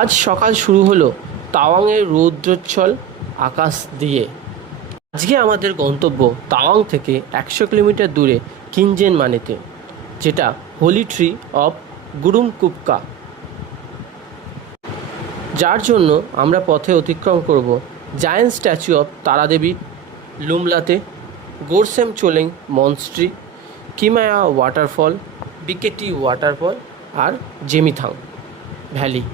আজ সকাল শুরু হলো তাওয়াংয়ের রৌদ্রোজ্জ্বল আকাশ দিয়ে। আজকে আমাদের গন্তব্য তাওয়াং থেকে 100 কিলোমিটার দূরে কিনজেন মানেতে, যেটা হোলি ট্রি অফ গুরুমকুপকা, যার জন্য আমরা পথে অতিক্রম করব জায়েন্ট স্ট্যাচু অফ তারাদেবী লুমলাতে, Gorsam Chorten monastery, Kimaya waterfall, BKT waterfall আর জেমিথাং ভ্যালি।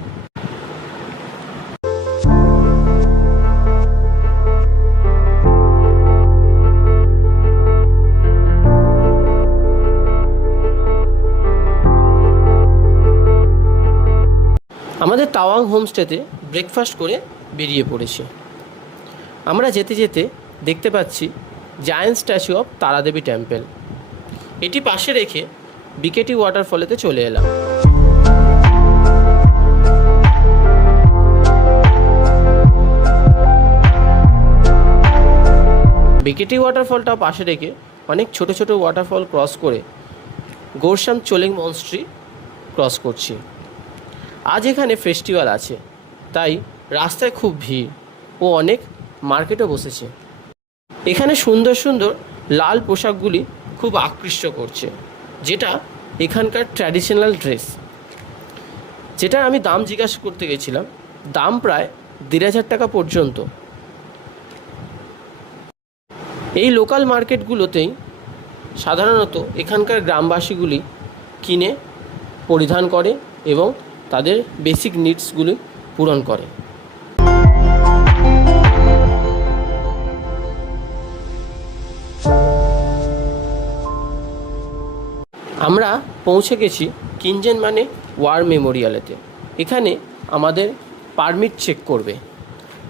আমাদের তাওয়াং হোমস্টেতে ব্রেকফাস্ট করে বেরিয়ে পড়েছি। আমরা যেতে যেতে দেখতে পাচ্ছি giant statue of Taradevi temple. এটি পাশে রেখে বিকেটি ওয়াটারফলেতে চলে এলাম। বিকেটি ওয়াটারফলটা পাশে রেখে অনেক ছোট ছোট ওয়াটারফল ক্রস করে গোরসাম চোলেং মনস্ট্রি ক্রস করছি। আজ এখানে ফেস্টিভ্যাল আছে, তাই রাস্তায় খুব ভিড় ও অনেক মার্কেটও বসেছে। এখানে সুন্দর সুন্দর লাল পোশাকগুলি খুব আকৃষ্ট করছে, যেটা এখানকার ট্র্যাডিশনাল ড্রেস। যেটা আমি দাম জিজ্ঞাসা করতে গেছিলাম, দাম প্রায় 1,500 টাকা পর্যন্ত। এই লোকাল মার্কেটগুলোতেই সাধারণত এখানকার গ্রামবাসীগুলি কিনে পরিধান করে এবং তাদের বেসিক নিডসগুলি পূরণ করে। আমরা পৌঁছে গেছি কিনজেন মানে ওয়ার মেমোরিয়ালেতে। এখানে আমাদের পারমিট চেক করবে।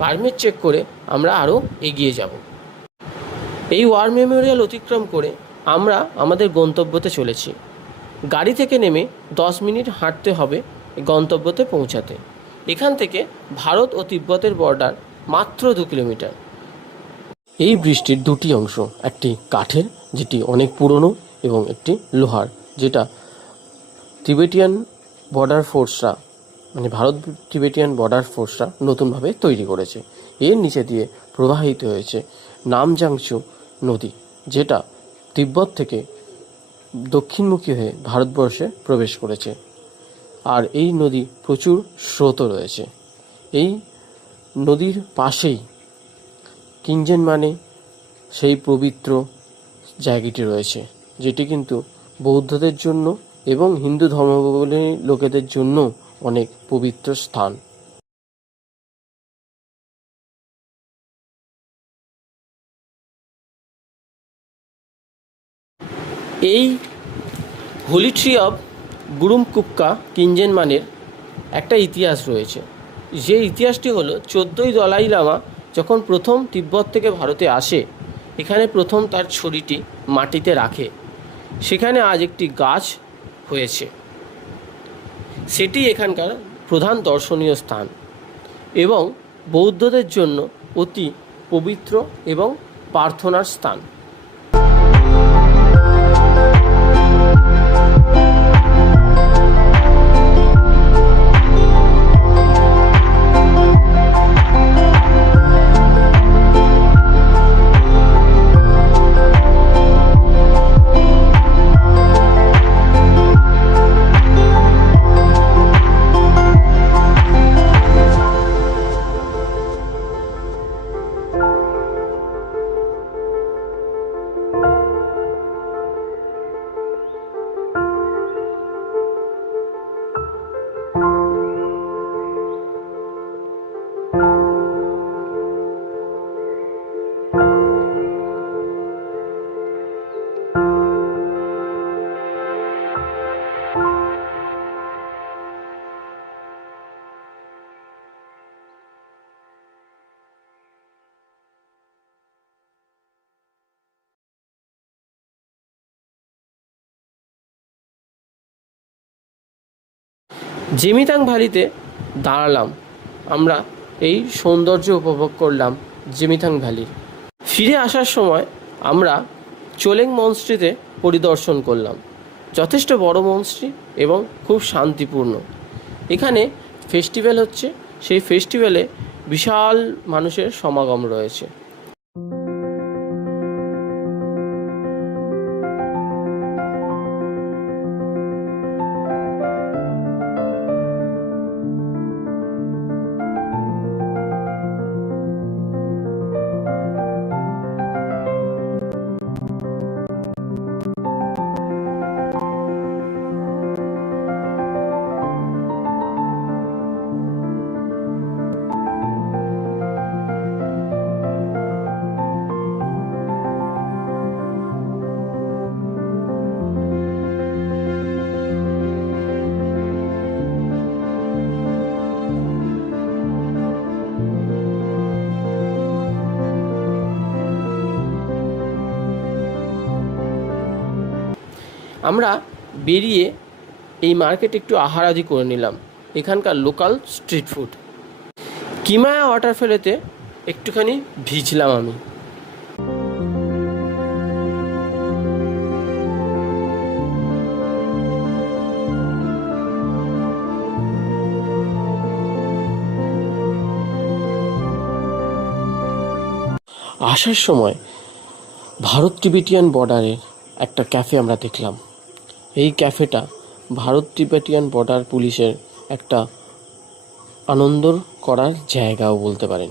পারমিট চেক করে আমরা আরও এগিয়ে যাব। এই ওয়ার মেমোরিয়াল অতিক্রম করে আমরা আমাদের গন্তব্যতে চলেছি। গাড়ি থেকে নেমে 10 মিনিট হাঁটতে হবে গন্তব্যতে পৌঁছাতে। এখান থেকে ভারত ও তিব্বতের বর্ডার মাত্র 2 কিলোমিটার। এই ব্রিজটির দুটি অংশ, একটি কাঠের যেটি অনেক পুরনো এবং একটি লোহার, যেটা তিবেটিয়ান বর্ডার ফোর্সরা মানে ভারত তিবেটিয়ান বর্ডার ফোর্সরা নতুনভাবে তৈরি করেছে। এর নিচে দিয়ে প্রবাহিত হয়েছে নামজাংচু নদী, যেটা তিব্বত থেকে দক্ষিণমুখী হয়ে ভারতবর্ষে প্রবেশ করেছে। আর এই নদী প্রচুর স্রোতও রয়েছে। এই নদীর পাশেই কিনজেন মানে সেই পবিত্র জায়গাটি রয়েছে, যেটি কিন্তু বৌদ্ধদের জন্য এবং হিন্দু ধর্মাবলম্বী লোকেদের জন্য অনেক পবিত্র স্থান। এই হোলি ট্রি অফ গুরুমকুপকা কিনজেন মানের একটা ইতিহাস রয়েছে। যে ইতিহাসটি হলো 14ই দলাই লামা যখন প্রথম তিব্বত থেকে ভারতে আসে, এখানে প্রথম তার ছড়িটি মাটিতে রাখে। সেখানে আজ একটি গাছ হয়েছে। সেটি এখানকার প্রধান দর্শনীয় স্থান এবং বৌদ্ধদের জন্য অতি পবিত্র এবং প্রার্থনার স্থান। জেমিতাং ভ্যালিতে দাঁড়ালাম। আমরা এই সৌন্দর্য উপভোগ করলাম জেমিতাং ভ্যালির। ফিরে আসার সময় আমরা চোলেং মনস্ট্রিতে পরিদর্শন করলাম। যথেষ্ট বড় মনস্ট্রি এবং খুব শান্তিপূর্ণ। এখানে ফেস্টিভ্যাল হচ্ছে। সেই ফেস্টিভ্যালে বিশাল মানুষের সমাগম রয়েছে। আমরা বেরিয়ে এই মার্কেটে একটু আহারাদি করে নিলাম, এখানকার লোকাল স্ট্রিট ফুড। কিমায়া ওয়াটারফলেতে একটুখানি ভিজলাম আমি। আসার সময় ভারত তিবেটিয়ান বর্ডারে একটা ক্যাফে আমরা দেখলাম। এই ক্যাফেটা ভারত তিবেটিয়ান বর্ডার পুলিশের একটা আনন্দ করার জায়গাও বলতে পারেন।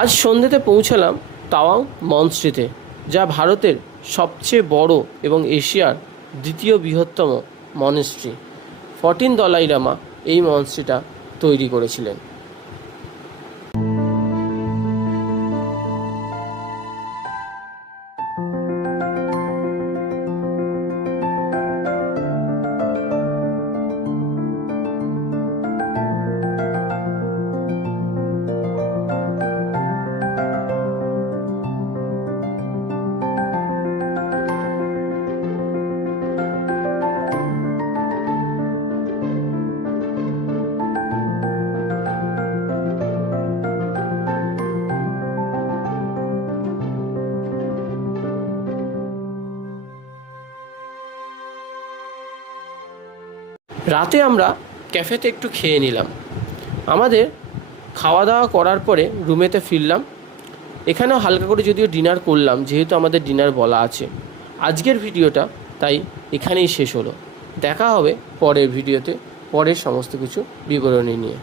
আজ সন্ধ্যেতে পৌঁছালাম তাওয়াং মনস্ট্রিতে, যা ভারতের সবচেয়ে বড় এবং এশিয়ার দ্বিতীয় বৃহত্তম মনেস্ট্রি। 14 দলাই লামা এই মনেস্ট্রিটা তৈরি করেছিলেন। রাতে আমরা ক্যাফেতে একটু খেয়ে নিলাম। আমাদের খাওয়া দাওয়া করার পরে রুমেতে ফিরলাম। এখানেও হালকা করে যদিও ডিনার করলাম, যেহেতু আমাদের ডিনার বলা আছে। আজকের ভিডিওটা তাই এখানেই শেষ হলো। দেখা হবে পরের ভিডিওতে, পরের সমস্ত কিছু বিবরণী নিয়ে।